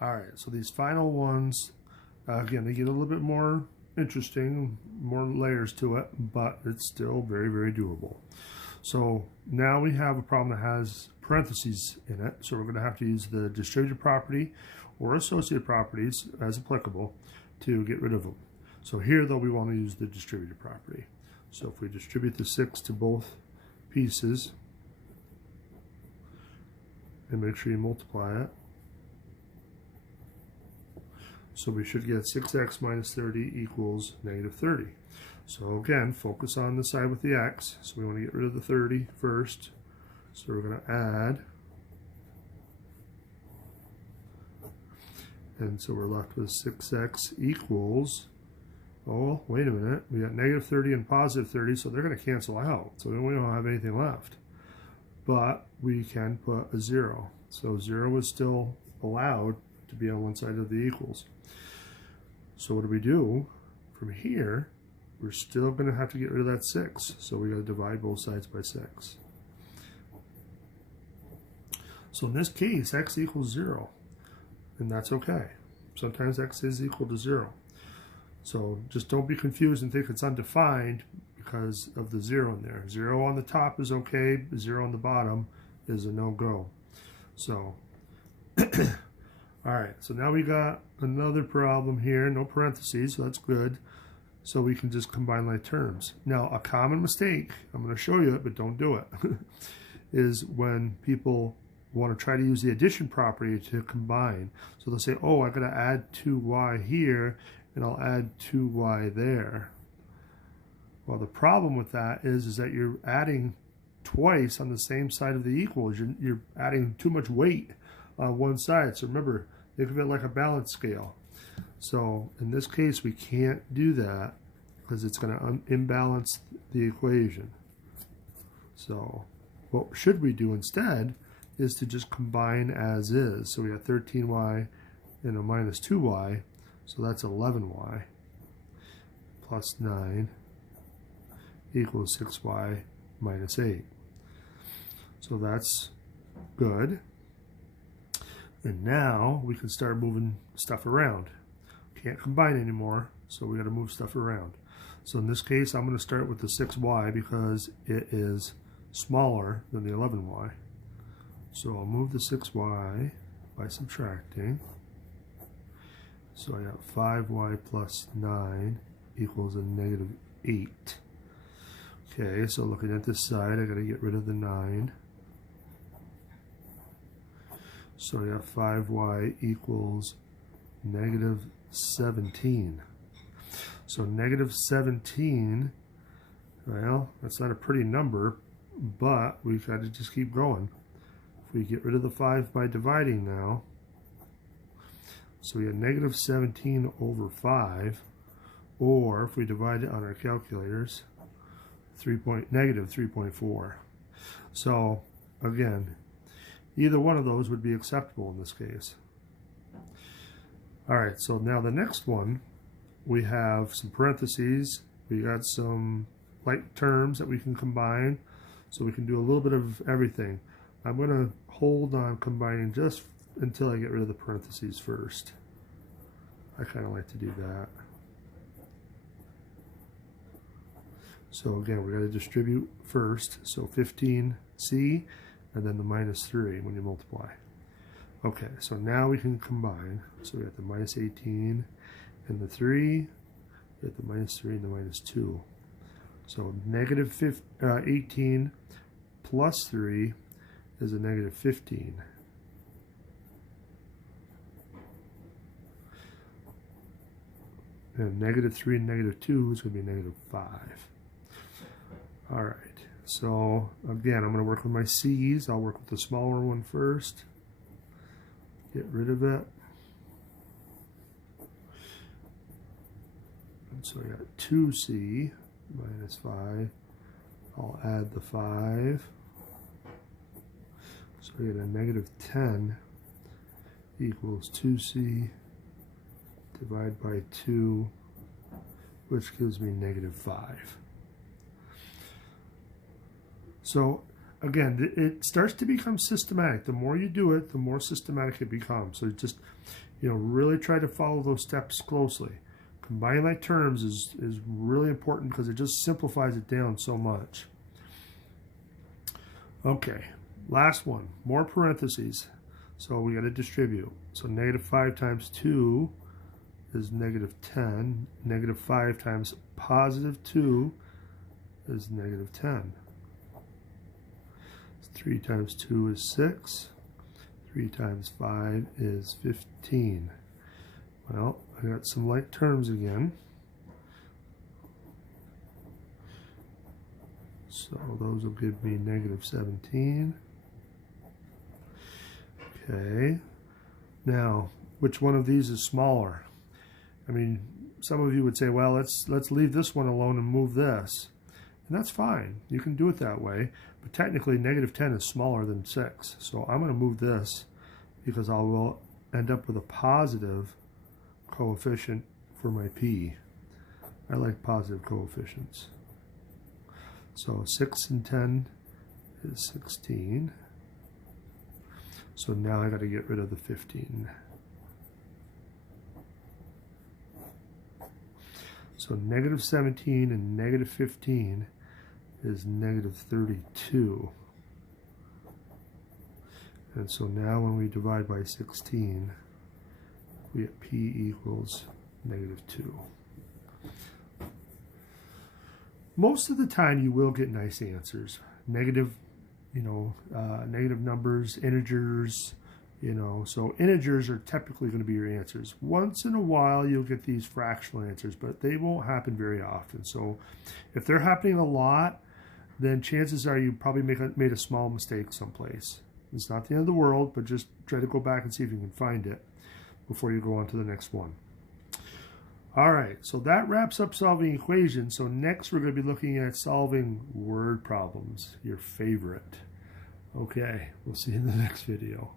All right, so these final ones, again, they get a little bit more interesting, more layers to it, but it's still very, very doable. So now we have a problem that has parentheses in it, so we're going to have to use the distributed property or associated properties as applicable to get rid of them. So here, though, we want to use the distributed property. So if we distribute the 6 to both pieces and make sure you multiply it, so we should get 6x minus 30 equals negative 30. So again, focus on the side with the x. So we want to get rid of the 30 first. So we're going to add. And so we're left with 6x equals, oh, wait a minute, we got negative 30 and positive 30, so they're going to cancel out. So then we don't have anything left. But we can put a 0. So 0 is still allowed to be on one side of the equals. So what do we do? From here, we're still going to have to get rid of that 6. So we got to divide both sides by 6. So in this case, x equals 0. And that's okay. Sometimes x is equal to 0. So just don't be confused and think it's undefined because of the 0 in there. 0 on the top is okay, 0 on the bottom is a no-go. So, all right, so now we got another problem here, no parentheses, so that's good. So we can just combine like terms. Now, a common mistake, I'm going to show you it, but don't do it, is when people want to try to use the addition property to combine. So they'll say, oh, I got to add 2y here, and I'll add 2y there. Well, the problem with that is that you're adding twice on the same side of the equals. You're adding too much weight on one side. So remember, think of it like a balance scale. So in this case, we can't do that because it's going to imbalance the equation. So what should we do instead is to just combine as is. So we got 13y and a minus 2y, so that's 11y plus 9 equals 6y minus 8. So that's good. And now we can start moving stuff around. Can't combine anymore, so we got to move stuff around. So in this case, I'm going to start with the 6y because it is smaller than the 11y. So I'll move the 6y by subtracting. So I got 5y plus 9 equals a negative 8. Okay, so looking at this side, I got to get rid of the 9. So I got 5y equals negative 17. So negative 17, well, that's not a pretty number, but we've got to just keep going. If we get rid of the 5 by dividing now, so we have negative 17 over 5, or if we divide it on our calculators, negative 3.4. So again, either one of those would be acceptable in this case. All right, so now the next one, we have some parentheses. We got some like terms that we can combine, so we can do a little bit of everything. I'm going to hold on combining just until I get rid of the parentheses first. I kind of like to do that. So again, we're going to distribute first. So 15c, and then the minus 3 when you multiply. Okay, so now we can combine. So we got the minus 18 and the 3, we got the minus 3 and the minus 2. So negative 18 plus 3 is a negative 15. And negative 3 and negative 2 is going to be negative 5. All right, so again, I'm going to work with my C's. I'll work with the smaller one first. Get rid of it. And so I got 2c minus 5. I'll add the 5. So we get a negative 10 equals 2c divided by 2, which gives me negative 5. So again, it starts to become systematic. The more you do it, the more systematic it becomes. So just, really try to follow those steps closely. Combining like terms is really important because it just simplifies it down so much. Okay, last one, more parentheses. So we got to distribute. So -5 times 2 is -10. -5 times +2 is -10. 3 times 2 is 6. 3 times 5 is 15. Well, I got some like terms again. So those will give me -17. Okay. Now, which one of these is smaller? I mean, some of you would say, well, let's leave this one alone and move this. And that's fine. You can do it that way. But technically, -10 is smaller than 6. So I'm going to move this because I will end up with a positive coefficient for my p. I like positive coefficients. So 6 and 10 is 16. So now I got to get rid of the 15. So -17 and -15 is -32. And so now when we divide by 16, we get p equals -2. Most of the time you will get nice answers. Negative numbers, integers, so integers are typically going to be your answers. Once in a while you'll get these fractional answers, but they won't happen very often. So if they're happening a lot, then chances are you probably made a small mistake someplace. It's not the end of the world, but just try to go back and see if you can find it before you go on to the next one. All right, so that wraps up solving equations. So next we're going to be looking at solving word problems, your favorite. Okay, we'll see you in the next video.